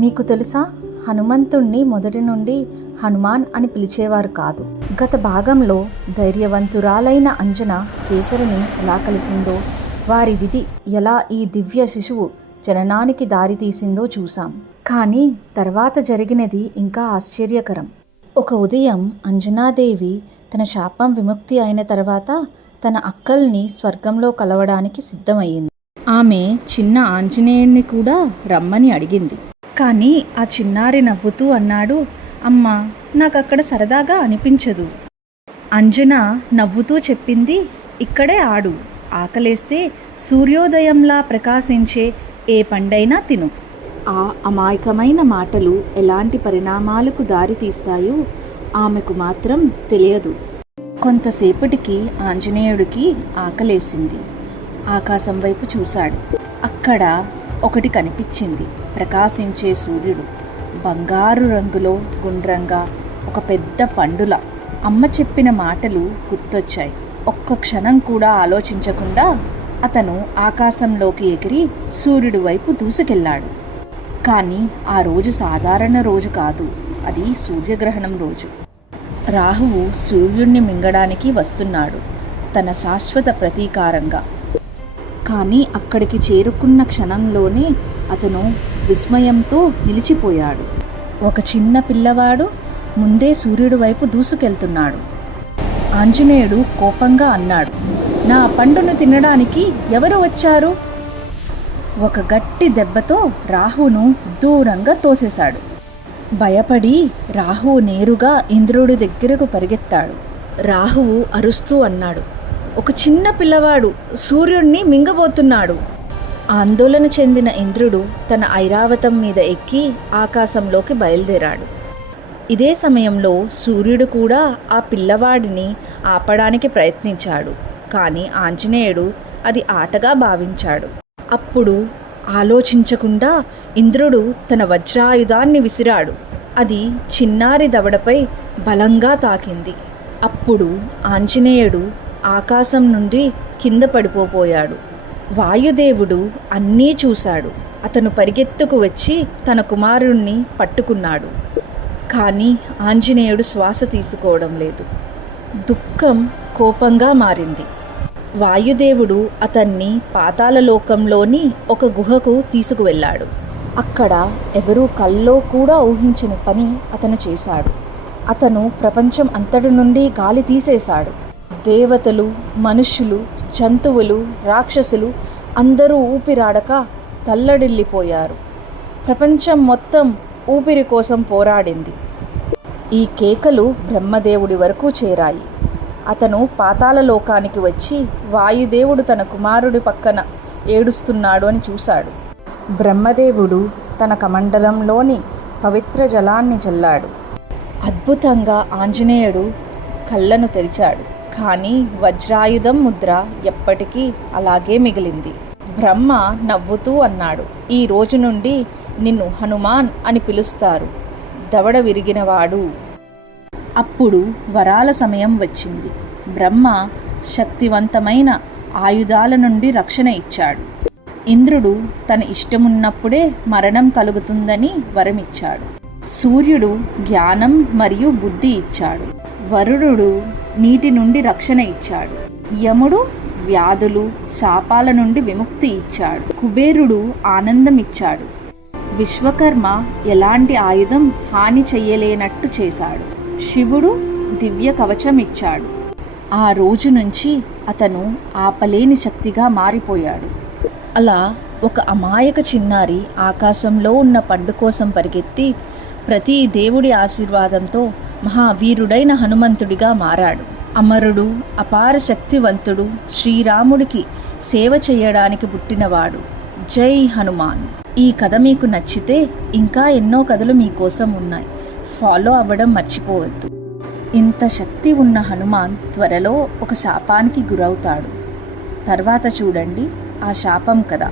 మీకు తెలుసా, హనుమంతుణ్ణి మొదటి నుండి హనుమాన్ అని పిలిచేవారు కాదు. గత భాగంలో ధైర్యవంతురాలైన అంజన కేసరిని ఎలా కలిసిందో, వారి విధి ఎలా ఈ దివ్య శిశువు జననానికి దారితీసిందో చూసాం. కానీ తర్వాత జరిగినది ఇంకా ఆశ్చర్యకరం. ఒక ఉదయం అంజనాదేవి తన శాపం విముక్తి అయిన తర్వాత తన అక్కల్ని స్వర్గంలో కలవడానికి సిద్ధమయ్యింది. ఆమె చిన్న ఆంజనేయుణ్ణి కూడా రమ్మని అడిగింది. కానీ ఆ చిన్నారి నవ్వుతూ అన్నాడు, అమ్మా, నాకక్కడ సరదాగా అనిపించదు. అంజన నవ్వుతూ చెప్పింది, ఇక్కడే ఆడు, ఆకలేస్తే సూర్యోదయంలా ప్రకాశించే ఏ పండైనా తిను. ఆ అమాయకమైన మాటలు ఎలాంటి పరిణామాలకు దారితీస్తాయో ఆమెకు మాత్రం తెలియదు. కొంతసేపటికి ఆంజనేయుడికి ఆకలేసింది. ఆకాశం వైపు చూశాడు. అక్కడ ఒకటి కనిపించింది, ప్రకాశించే సూర్యుడు, బంగారు రంగులో గుండ్రంగా, ఒక పెద్ద పండుల. అమ్మ చెప్పిన మాటలు గుర్తొచ్చాయి. ఒక్క క్షణం కూడా ఆలోచించకుండా అతను ఆకాశంలోకి ఎగిరి సూర్యుడి వైపు దూసుకెళ్ళాడు. కానీ ఆ రోజు సాధారణ రోజు కాదు, అది సూర్యగ్రహణం రోజు. రాహువు సూర్యుణ్ణి మింగడానికి వస్తున్నాడు, తన శాశ్వత ప్రతీకారంగా. కానీ అక్కడికి చేరుకున్న క్షణంలోనే అతను విస్మయంతో నిలిచిపోయాడు. ఒక చిన్న పిల్లవాడు ముందే సూర్యుడి వైపు దూసుకెళ్తున్నాడు. ఆంజనేయుడు కోపంగా అన్నాడు, నా పండును తినడానికి ఎవరు వచ్చారు? ఒక గట్టి దెబ్బతో రాహువును దూరంగా తోసేశాడు. భయపడి రాహువు నేరుగా ఇంద్రుడి దగ్గరకు పరిగెత్తాడు. రాహువు అరుస్తూ అన్నాడు, ఒక చిన్న పిల్లవాడు సూర్యుణ్ణి మింగబోతున్నాడు. ఆందోళన చెందిన ఇంద్రుడు తన ఐరావతం మీద ఎక్కి ఆకాశంలోకి బయలుదేరాడు. ఇదే సమయంలో సూర్యుడు కూడా ఆ పిల్లవాడిని ఆపడానికి ప్రయత్నించాడు. కానీ ఆంజనేయుడు అది ఆటగా భావించాడు. అప్పుడు ఆలోచించకుండా ఇంద్రుడు తన వజ్రాయుధాన్ని విసిరాడు. అది చిన్నారి దవడపై బలంగా తాకింది. అప్పుడు ఆంజనేయుడు ఆకాశం నుండి కింద పడిపోయాడు. వాయుదేవుడు అన్నీ చూశాడు. అతను పరిగెత్తుకు వచ్చి తన కుమారుణ్ణి పట్టుకున్నాడు. కానీ ఆంజనేయుడు శ్వాస తీసుకోవడం లేదు. దుఃఖం కోపంగా మారింది. వాయుదేవుడు అతన్ని పాతాళలోకంలోని ఒక గుహకు తీసుకువెళ్ళాడు. అక్కడ ఎవరూ కల్లో కూడా ఊహించని పని అతను చేశాడు. అతను ప్రపంచం అంతటి నుండి గాలి తీసేశాడు. దేవతలు, మనుష్యులు, జంతువులు, రాక్షసులు అందరూ ఊపిరాడక తల్లడిల్లిపోయారు. ప్రపంచం మొత్తం ఊపిరి కోసం పోరాడింది. ఈ కేకలు బ్రహ్మదేవుడి వరకు చేరాయి. అతను పాతాళలోకానికి వచ్చి వాయుదేవుడు తన కుమారుడి పక్కన ఏడుస్తున్నాడు అని చూశాడు. బ్రహ్మదేవుడు తన కమండలంలోని పవిత్ర జలాన్ని చల్లాడు. అద్భుతంగా ఆంజనేయుడు కళ్ళను తెరిచాడు. కానీ వజ్రాయుధం ముద్ర ఎప్పటికీ అలాగే మిగిలింది. బ్రహ్మ నవ్వుతూ అన్నాడు, ఈ రోజు నుండి నిన్ను హనుమాన్ అని పిలుస్తారు, దవడ విరిగినవాడు. అప్పుడు వరాల సమయం వచ్చింది. బ్రహ్మ శక్తివంతమైన ఆయుధాల నుండి రక్షణ ఇచ్చాడు. ఇంద్రుడు తన ఇష్టమున్నప్పుడే మరణం కలుగుతుందని వరమిచ్చాడు. సూర్యుడు జ్ఞానం మరియు బుద్ధి ఇచ్చాడు. వరుణుడు నీటి నుండి రక్షణ ఇచ్చాడు. యముడు వ్యాధులు, శాపాల నుండి విముక్తి ఇచ్చాడు. కుబేరుడు ఆనందం ఇచ్చాడు. విశ్వకర్మ ఎలాంటి ఆయుధం హాని చెయ్యలేనట్టు చేశాడు. శివుడు దివ్య కవచం ఇచ్చాడు. ఆ రోజు నుంచి అతను ఆపలేని శక్తిగా మారిపోయాడు. అలా ఒక అమాయక చిన్నారి ఆకాశంలో ఉన్న పండు కోసం పరిగెత్తి ప్రతి దేవుడి ఆశీర్వాదంతో మహావీరుడైన హనుమంతుడిగా మారాడు. అమరుడు, అపార శక్తివంతుడు, శ్రీరాముడికి సేవ చేయడానికి పుట్టినవాడు. జై హనుమాన్. ఈ కథ మీకు నచ్చితే ఇంకా ఎన్నో కథలు మీకోసం ఉన్నాయి. ఫాలో అవ్వడం మర్చిపోవద్దు. ఇంత శక్తి ఉన్న హనుమాన్ త్వరలో ఒక శాపానికి గురవుతాడు. తర్వాత చూడండి ఆ శాపం కథ.